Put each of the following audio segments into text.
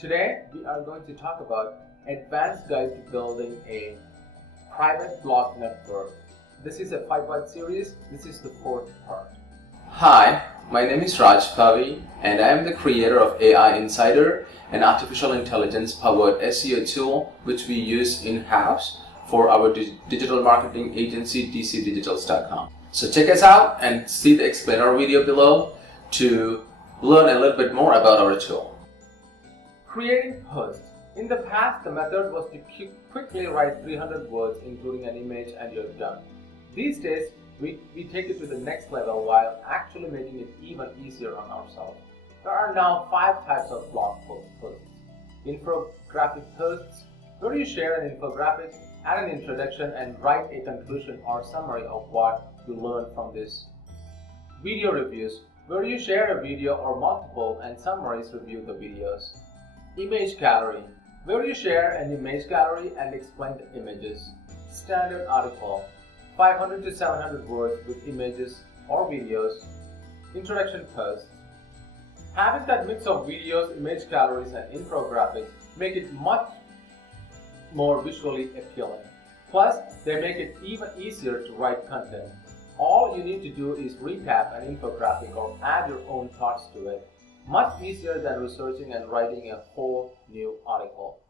Today we are going to talk about advanced guide to building a private blog network. This is a 5-part series. This is the 4th part. Hi, my name is Raj Pavi and I am the creator of AI Insider, an artificial intelligence powered SEO tool which we use in-house for our digital marketing agency dcdigitals.com. So check us out and see the explainer video below to learn a little bit more about our tool. Creating posts. In the past, the method was to quickly write 300 words including an image and you're done. These days, we take it to the next level while actually making it even easier on ourselves. There are now 5 types of blog posts. Infographic posts, where you share an infographic, add an introduction and write a conclusion or summary of what you learned from this. Video reviews, where you share a video or multiple and summaries review the videos. Image gallery, where you share an image gallery and explain the images. Standard article, 500 to 700 words with images or videos. Introduction posts. Having that mix of videos, image galleries and infographics make it much more visually appealing. Plus, they make it even easier to write content. All you need to do is recap an infographic or add your own thoughts to it. Much easier than researching and writing a whole new article.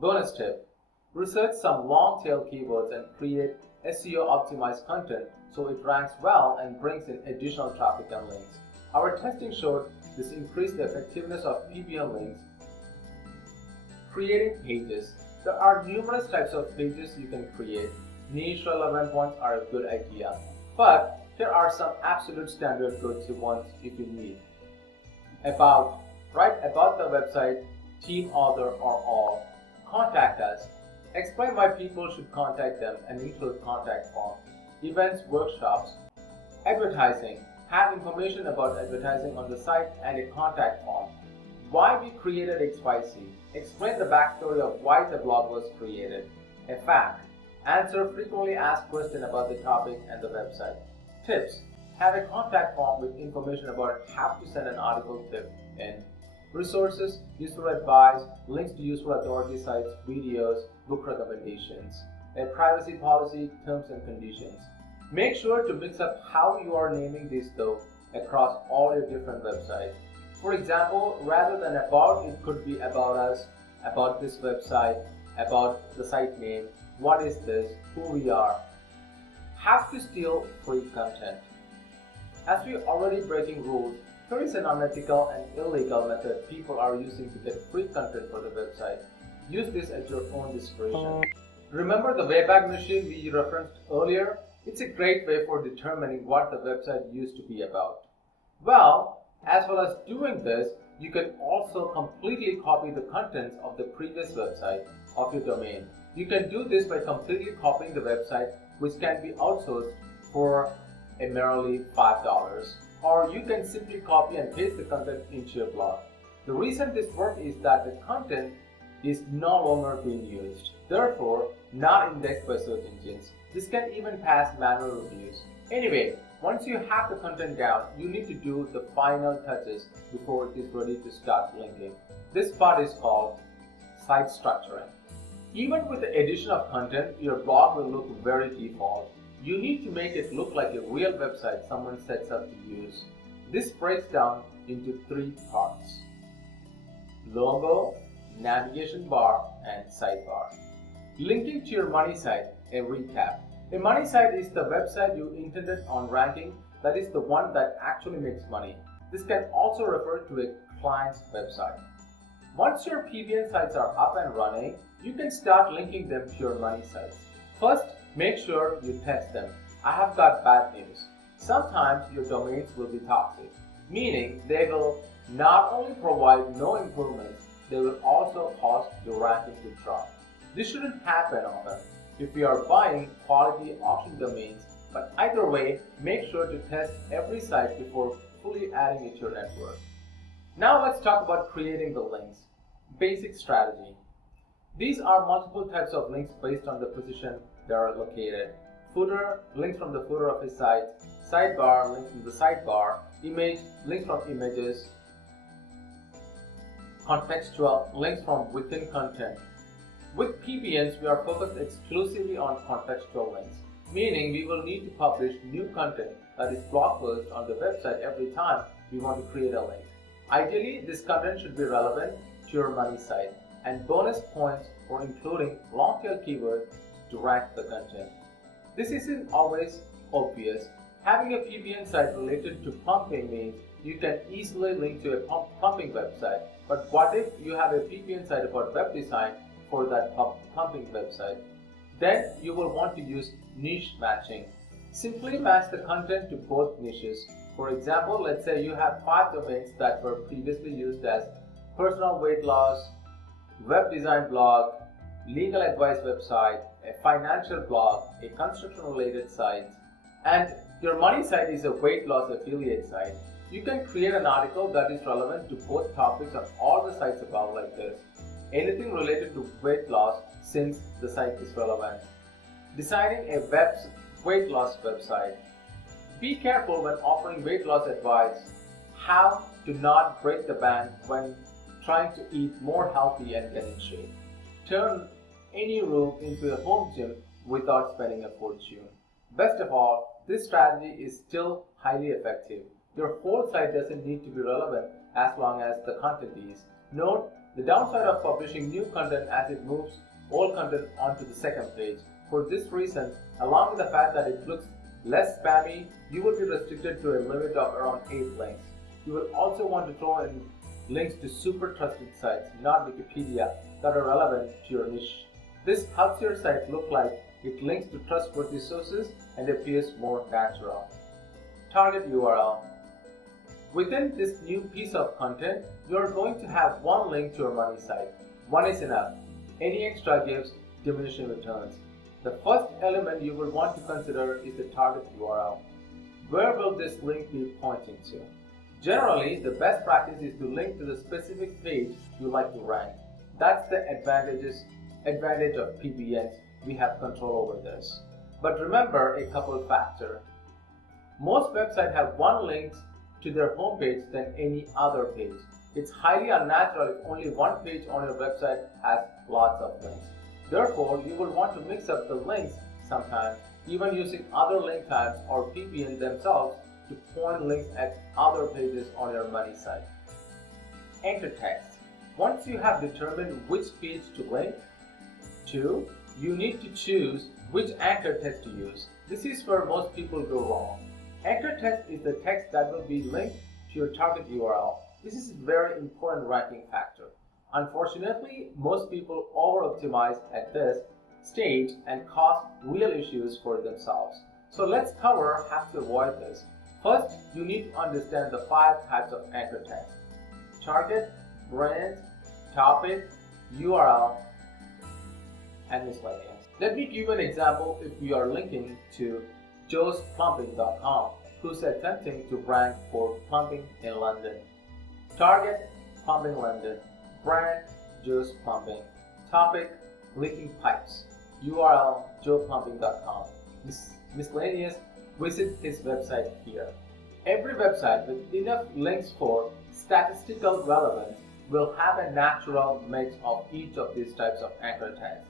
Bonus tip: research some long tail keywords and create SEO optimized content so it ranks well and brings in additional traffic and links. Our testing showed this increased the effectiveness of PPL links. Creating pages. There are numerous types of pages you can create. Niche relevant ones are a good idea, but there are some absolute standard go-to ones if you need. About, write about the website, team, author, or all. Contact us. Explain why people should contact them and include contact form. Events, workshops. Advertising. Have information about advertising on the site and a contact form. Why we created XYZ. Explain the backstory of why the blog was created. A fact. Answer frequently asked questions about the topic and the website. Tips. Have a contact form with information about how to send an article tip in. Resources, useful advice, links to useful authority sites, videos, book recommendations. A privacy policy, terms and conditions. Make sure to mix up how you are naming these though across all your different websites. For example, rather than about, it could be about us, about this website, about the site name, what is this, who we are. Have to steal free content. As we are already breaking rules, here is an unethical and illegal method people are using to get free content for the website. Use this at your own discretion. Remember the Wayback Machine we referenced earlier? It's a great way for determining what the website used to be about. Well as doing this, you can also completely copy the contents of the previous website of your domain. You can do this by completely copying the website, which can be outsourced for a merely $5, or you can simply copy and paste the content into your blog. The reason this works is that the content is no longer being used, therefore not indexed by search engines. This can even pass manual reviews. Anyway, once you have the content down, you need to do the final touches before it is ready to start linking. This part is called site structuring. Even with the addition of content, your blog will look very default. You need to make it look like a real website someone sets up to use. This breaks down into 3 parts: logo, navigation bar, and sidebar. Linking to your money site, a recap. A money site is the website you intended on ranking, that is the one that actually makes money. This can also refer to a client's website. Once your PBN sites are up and running, you can start linking them to your money sites. First, make sure you test them. I have got bad news. Sometimes your domains will be toxic, meaning they will not only provide no improvements, they will also cause your ranking to drop. This shouldn't happen often if you are buying quality auction domains, but either way, make sure to test every site before fully adding it to your network. Now let's talk about creating the links. Basic strategy. These are multiple types of links based on the position they are located. Footer, links from the footer of a site. Sidebar, links from the sidebar. Image, links from images. contextual links from within content. With PBNs, we are focused exclusively on contextual links, meaning we will need to publish new content, that is blog post, on the website every time we want to create a link. Ideally, this content should be relevant to your money site, and bonus points for including long tail keywords to rank the content. This isn't always obvious. Having a PBN site related to pumping means you can easily link to a pumping website, but what if you have a PBN site about web design for that pumping website? Then you will want to use niche matching. Simply match the content to both niches. For example, let's say you have 5 domains that were previously used as personal weight loss, web design blog, legal advice website, a financial blog, a construction related site, and your money site is a weight loss affiliate site. You can create an article that is relevant to both topics on all the sites above like this. Anything related to weight loss since the site is relevant. Designing a weight loss website. Be careful when offering weight loss advice. How to not break the bank when trying to eat more healthy and get in shape. Turn any room into a home gym without spending a fortune. Best of all, this strategy is still highly effective. Your whole site doesn't need to be relevant as long as the content is. Note the downside of publishing new content as it moves old content onto the second page. For this reason, along with the fact that it looks less spammy, you will be restricted to a limit of around 8 links. You will also want to throw in links to super trusted sites, not Wikipedia, that are relevant to your niche. This helps your site look like it links to trustworthy sources and appears more natural. Target URL. Within this new piece of content, you are going to have one link to your money site. One is enough. Any extra gives diminishing returns. The first element you will want to consider is the target URL. Where will this link be pointing to? Generally, the best practice is to link to the specific page you like to rank. That's the advantage of PBNs. We have control over this. But remember a couple factors. Most websites have one link to their homepage than any other page. It's highly unnatural if only one page on your website has lots of links. Therefore, you will want to mix up the links sometimes, even using other link types or PBN themselves to point links at other pages on your money site. Anchor text. Once you have determined which page to link to, you need to choose which anchor text to use. This is where most people go wrong. Anchor text is the text that will be linked to your target URL. This is a very important ranking factor. Unfortunately, most people over-optimize at this stage and cause real issues for themselves. So let's cover how to avoid this. First, you need to understand the 5 types of anchor text: target, brand, topic, URL, and miscellaneous. Let me give you an example. If we are linking to joesplumbing.com, who's attempting to rank for plumbing in London. Target, plumbing London. Brand, Joe's Plumbing. Topic, leaking pipes. URL, joeplumbing.com. Miscellaneous, visit his website here. Every website with enough links for statistical relevance will have a natural mix of each of these types of anchor tags.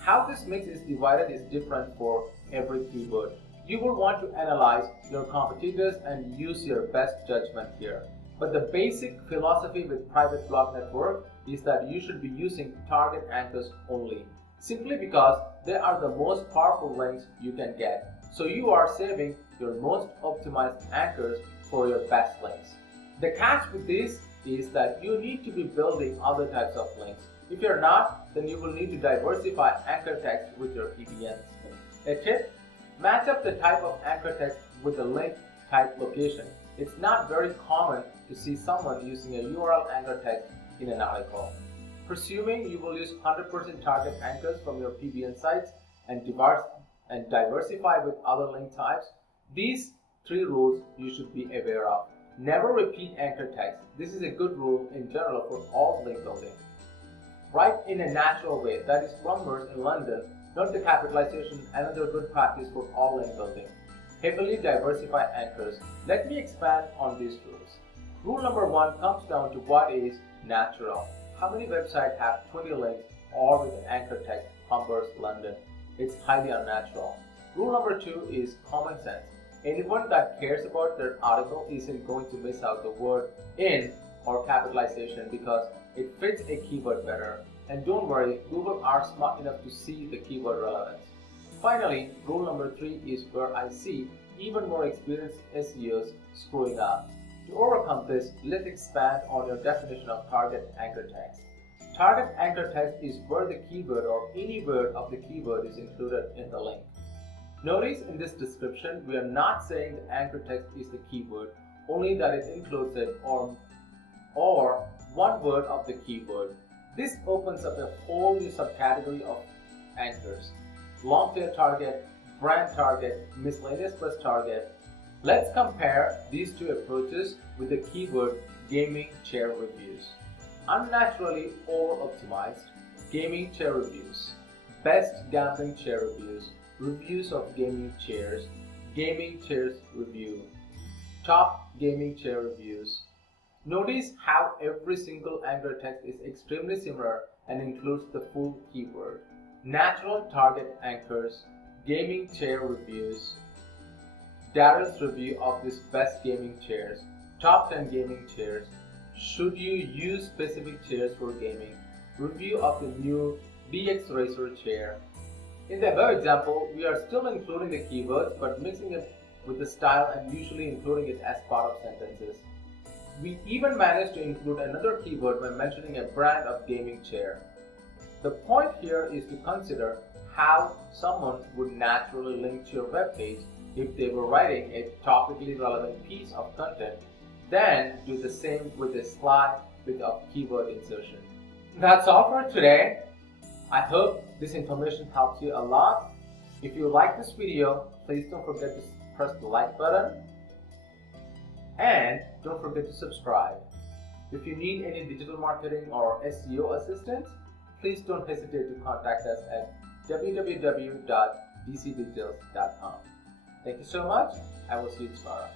How this mix is divided is different for every keyword. You will want to analyze your competitors and use your best judgment here. But the basic philosophy with private blog network is that you should be using target anchors only, simply because they are the most powerful links you can get. So you are saving your most optimized anchors for your best links. The catch with this is that you need to be building other types of links. If you're not, then you will need to diversify anchor text with your PBNs. A tip: match up the type of anchor text with the link type location. It's not very common to see someone using a URL anchor text in an article. Presuming you will use 100% target anchors from your PBN sites and diversify with other link types, these 3 rules you should be aware of. Never repeat anchor text. This is a good rule in general for all link building. Write in a natural way, that is plumbers in London. Note the capitalization, another good practice for all link building. Heavily diversify anchors. Let me expand on these rules. Rule number 1 comes down to what is natural. How many websites have 20 links or with an anchor text, Humbers, London? It's highly unnatural. Rule number 2 is common sense. Anyone that cares about their article isn't going to miss out the word in or capitalization because it fits a keyword better. And don't worry, Google are smart enough to see the keyword relevance. Finally, rule number 3 is where I see even more experienced SEOs screwing up. To overcome this, let's expand on your definition of target anchor text. Target anchor text is where the keyword or any word of the keyword is included in the link. Notice in this description, we are not saying the anchor text is the keyword, only that it includes it or one word of the keyword. This opens up a whole new subcategory of anchors. Long tail target, brand target, miscellaneous plus target. Let's compare these two approaches with the keyword gaming chair reviews. Unnaturally over-optimized gaming chair reviews, best gambling chair reviews, reviews of gaming chairs review, top gaming chair reviews. Notice how every single anchor text is extremely similar and includes the full keyword. Natural target anchors, gaming chair reviews, Daryl's review of this best gaming chairs, top 10 gaming chairs, should you use specific chairs for gaming, review of the new DX Racer chair. In the above example, we are still including the keywords but mixing it with the style and usually including it as part of sentences. We even managed to include another keyword when mentioning a brand of gaming chair. The point here is to consider how someone would naturally link to your webpage if they were writing a topically relevant piece of content, then do the same with a sly bit of keyword insertion. That's all for today. I hope this information helps you a lot. If you like this video, please don't forget to press the like button and don't forget to subscribe. If you need any digital marketing or SEO assistance, please don't hesitate to contact us at www.dcdetails.com. Thank you so much. I will see you tomorrow.